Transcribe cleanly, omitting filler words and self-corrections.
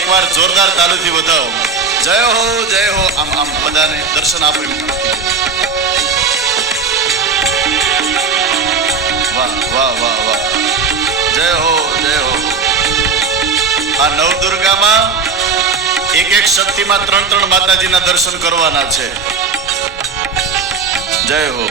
એકવાર જોરદાર તાલુથી વધાવો. જય હો જય હો. આમ આમ બધાને દર્શન આપો. વાહ વાહ વાહ વાહ. જય હો જય હો. આ નવદુર્ગામાં એક એક શક્તિમાં ત્રણ ત્રણ માતાજીના દર્શન કરવાના છે. જય હો.